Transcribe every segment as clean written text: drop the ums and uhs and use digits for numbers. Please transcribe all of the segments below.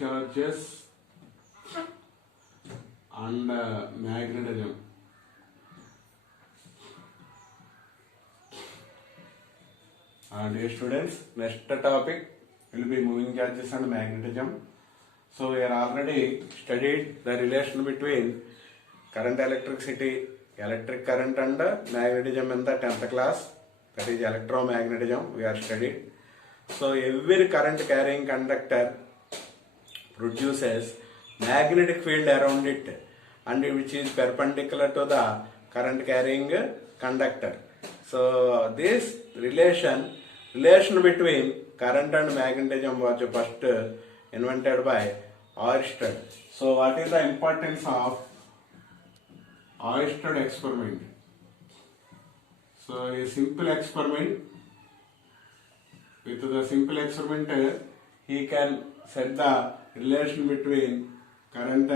charges and magnetism. Dear students, next topic will be moving charges and magnetism. So we are already studied the relation between current electricity, electric current and magnetism in the 10th class. That is electromagnetism we are studied. So every current carrying conductor produces magnetic field around it and which is perpendicular to the current carrying conductor. So this relation between current and magnetism was first invented by Oersted. So what is the importance of Oersted experiment? So a simple experiment. With the simple experiment, he can set the relation between current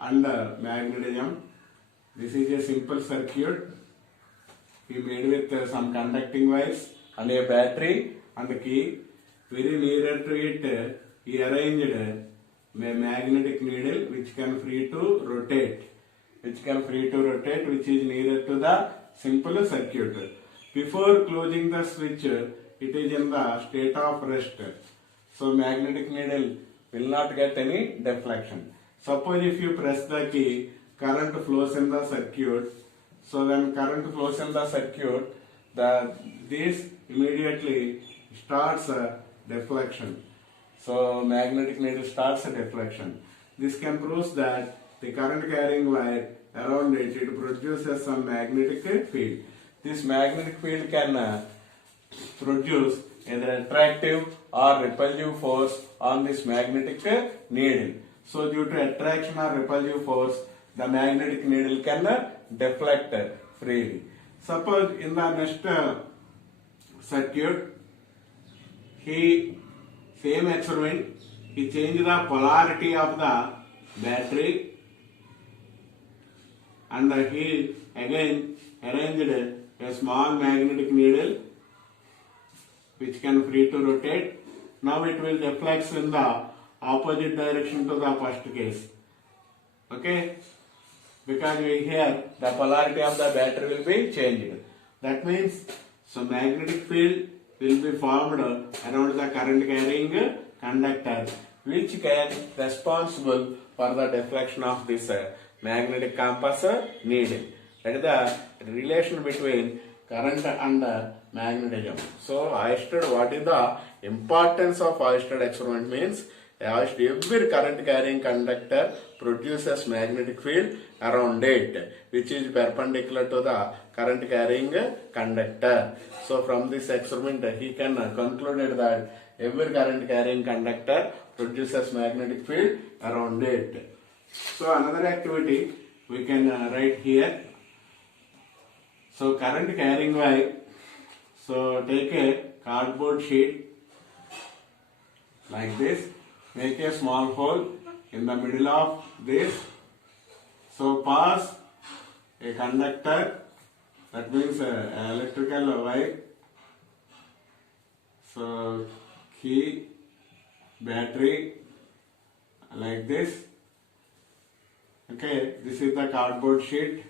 and magnetism. This is a simple circuit. He made with some conducting wires and a battery and key. Very near to it, he arranged a magnetic needle which can free to rotate, which is nearer to the simple circuit. Before closing the switch, it is in the state of rest. So magnetic needle will not get any deflection. Suppose if you press the key, current flows in the circuit. So when current flows in the circuit, this immediately starts a deflection. So magnetic needle starts a deflection. This can prove that the current carrying wire around it produces some magnetic field. This magnetic field can produce either attractive or repulsive force on this magnetic needle. So due to attraction or repulsive force, the magnetic needle can deflect freely. Suppose in the next circuit, same experiment, he changed the polarity of the battery and he again arranged a small magnetic needle which can free to rotate. Now it will deflect in the opposite direction to the first case. Okay? Because here the polarity of the battery will be changed. That means so magnetic field will be formed around the current carrying conductor which can responsible for the deflection of this magnetic compass needle. That is the relation between current and magnetism. So Oersted, what is the importance of Oersted experiment means? Every current carrying conductor produces magnetic field around it which is perpendicular to the current carrying conductor. So from this experiment he can conclude that every current carrying conductor produces magnetic field around it. So another activity we can write here. So current carrying wire. So take a cardboard sheet like this. Make a small hole in the middle of this. So pass a conductor, that means electrical wire. So key, battery, like this. Okay, this is the cardboard sheet.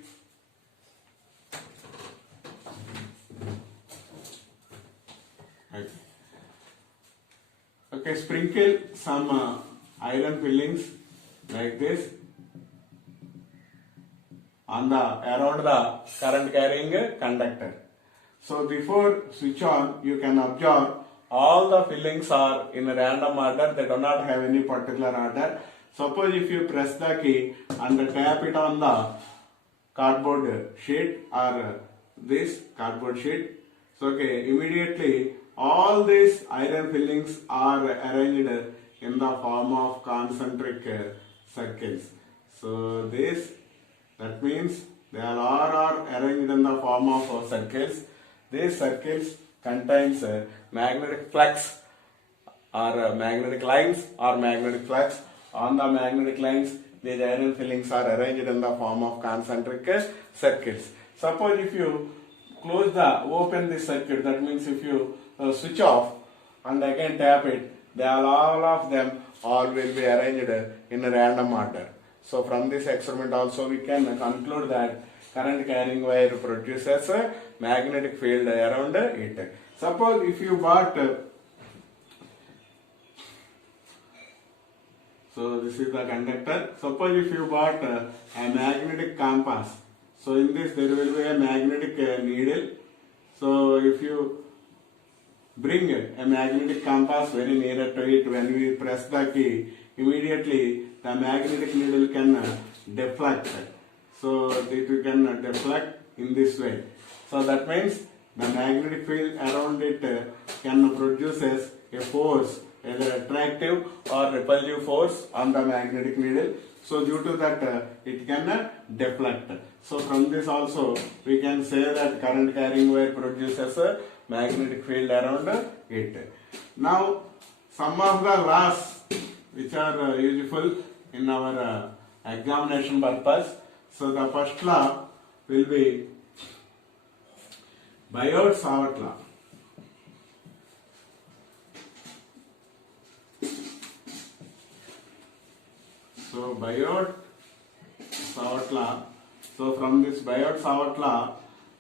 Okay, sprinkle some iron fillings like this on around the current carrying conductor. So before switch on, you can observe all the fillings are in a random order. They do not have any particular order. Suppose if you press the key and tap it on the cardboard sheet or this cardboard sheet, so okay, immediately all these iron fillings are arranged in the form of concentric circles. So that means they all are arranged in the form of circles. These circles contains magnetic flux or magnetic lines or magnetic flux. On the magnetic lines, these iron fillings are arranged in the form of concentric circles. Suppose if you open this circuit, that means if you switch off and again tap it, all of them all will be arranged in a random order. So from this experiment also we can conclude that current carrying wire produces a magnetic field around it. Suppose if you bought, so this is the conductor. Suppose if you bought a magnetic compass, so in this there will be a magnetic needle. So if you bring a magnetic compass very nearer to it, when we press the key, immediately the magnetic needle can deflect. So it can deflect in this way. So that means the magnetic field around it can produces a force, either attractive or repulsive force on the magnetic needle. So due to that it can deflect. So from this also we can say that current carrying wire produces a magnetic field around it. Now some of the laws which are useful in our examination purpose. So the first law will be Biot-Savart law. So Biot-Savart law. So from this Biot-Savart law,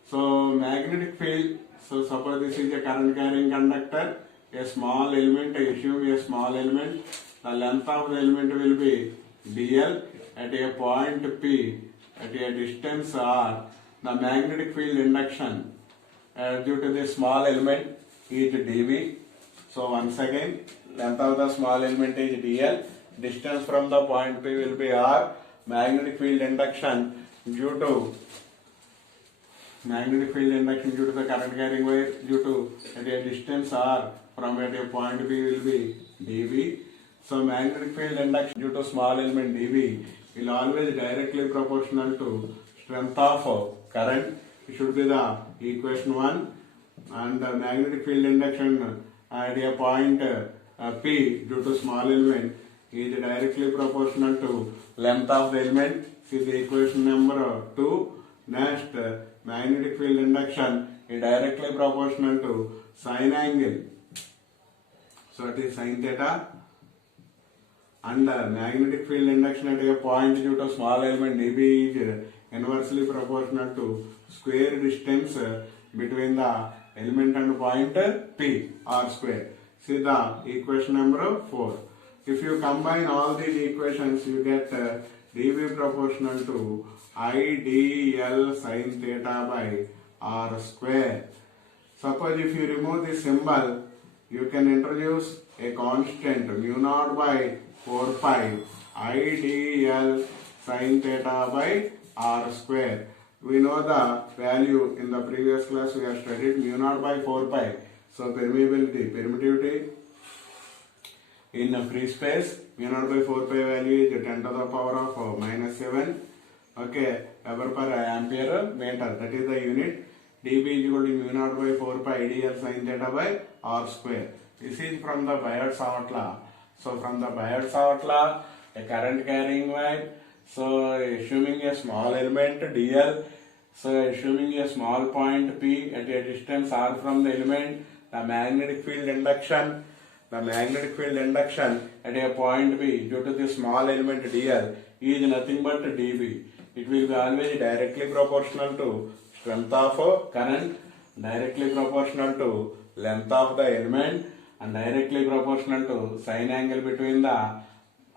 so magnetic field. So suppose this is a current carrying conductor, a small element. Assume a small element. The length of the element will be dl at a point P at a distance r. The magnetic field induction due to the small element is dV. So once again, length of the small element is dl. Distance from the point P will be r. Magnetic field induction due to the current carrying wire due to at a distance r from at a point P will be dV. So magnetic field induction due to small element dV will always directly proportional to strength of current. It should be the equation 1, and the magnetic field induction at a point P due to small element is directly proportional to length of the element. See the equation number 2. Next, magnetic field induction is directly proportional to sine angle. So it is sine theta. And magnetic field induction at a point due to small element dB is inversely proportional to square distance between the element and point P, r square. See the equation number 4. If you combine all these equations, you get dV proportional to I dl sine theta by r square. Suppose if you remove this symbol, you can introduce a constant mu naught by 4 pi I dl sine theta by r square. We know the value in the previous class we have studied, mu naught by 4 pi. So permittivity in a free space, mu naught by 4 pi value is 10 to the power of minus 7. Okay, Weber per ampere meter, that is the unit. dB is equal to mu naught by 4 pi dl sine theta by r square. This is from the Biot-Savart law. So from the Biot-Savart law, a current carrying wire. So assuming a small element dl, so assuming a small point P at a distance r from the element, the magnetic field induction at a point P due to the small element dl is nothing but dV. It will be always directly proportional to strength of current, directly proportional to length of the element, and directly proportional to sine angle between the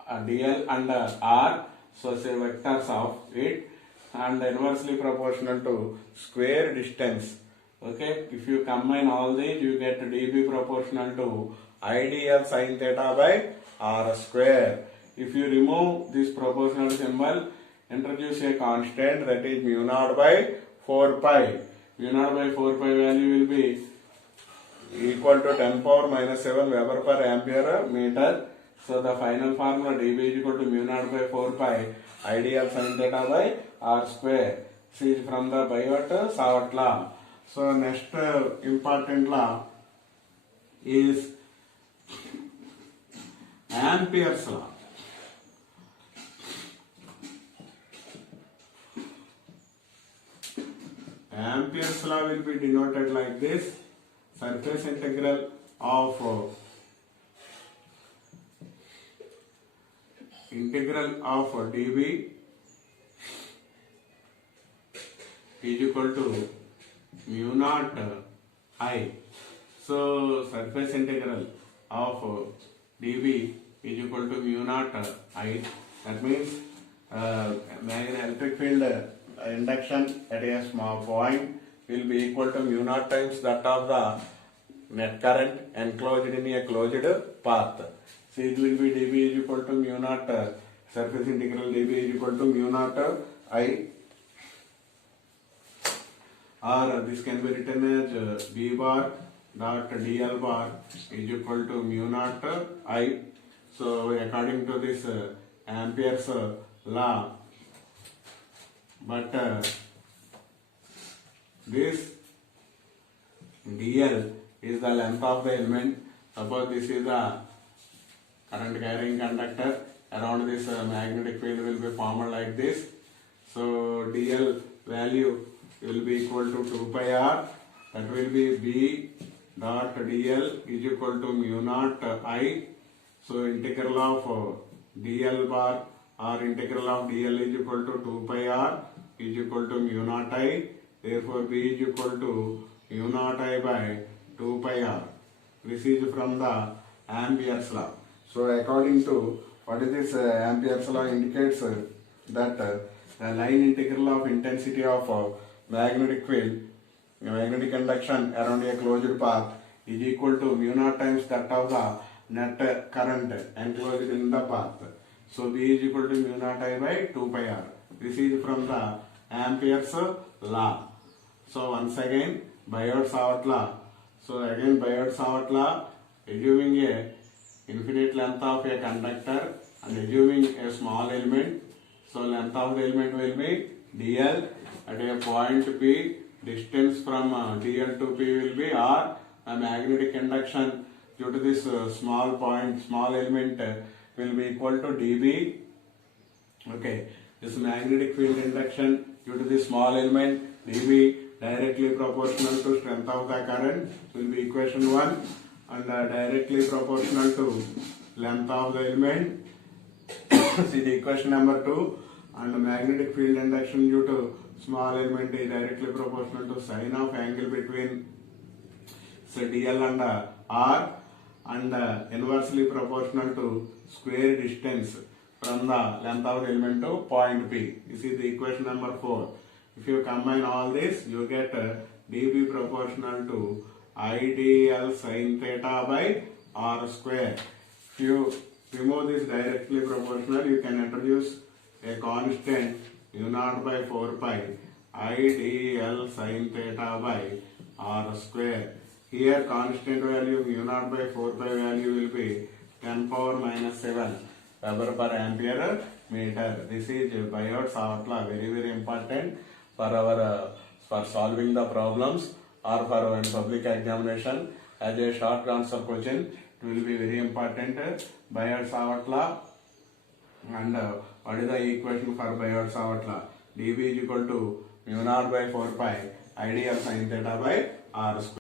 dl and r. So say vectors of it, and inversely proportional to square distance. Okay, if you combine all these, you get dB proportional to IDL sine theta by r square. If you remove this proportional symbol, introduce a constant, that is mu naught by 4 pi. Mu naught by 4 pi value will be equal to 10 power minus 7 Weber per ampere meter. So the final formula dB is equal to mu naught by 4 pi IDL sine theta by r square. This is from the Biot-Savart law. So next important law is Ampere's law. Ampere's law will be denoted like this: surface integral of integral of dv is equal to mu naught I. So surface integral of dv is equal to mu naught I. That means electric field induction at a small point will be equal to mu naught times that of the net current enclosed in a closed path. So it will be dv is equal to mu naught surface integral dv is equal to mu naught I, or this can be written as b bar dot dl bar is equal to mu naught I. So according to this Ampere's law, but this dl is the length of the element. Suppose this is the current carrying conductor, around this magnetic field will be formed like this. So dl value will be equal to 2 pi r, that will be b dot dl is equal to mu naught I. So integral of dl bar or integral of dl is equal to 2 pi r is equal to mu naught I. Therefore b is equal to mu naught I by 2 pi r. This is from the Ampere's law. So according to what is this Ampere's law indicates that the line integral of intensity of magnetic field, magnetic induction around a closed path is equal to mu naught times that of the net current enclosed in the path. So b is equal to mu naught I by 2 pi r. This is from the Ampere's law. So once again Biot-Savart law. So again Biot-Savart law, assuming a infinite length of a conductor and assuming a small element. So length of the element will be dl at a point p, distance from dl to p will be r. A magnetic induction due to this small point, small element will be equal to dB. Okay, this magnetic field induction due to this small element dB directly proportional to strength of the current will be equation 1, and directly proportional to length of the element see the equation number 2, and magnetic field induction due to small element is directly proportional to sine of angle between dl and r, and inversely proportional to square distance from the length of the element to point P. This is the equation number 4. If you combine all this, you get dB proportional to idl sin theta by r square. If you remove this directly proportional, you can introduce a constant mu naught by 4 pi idl sin theta by r square. Here constant value mu naught by 4 pi value will be 10 power minus 7 Weber per ampere meter. This is Biot-Savart law, very important for our for solving the problems or for our public examination. As a short answer question, it will be very important. Biot-Savart law, and what is the equation for Biot-Savart law? dB is equal to mu naught by 4 pi idl sin theta by r square.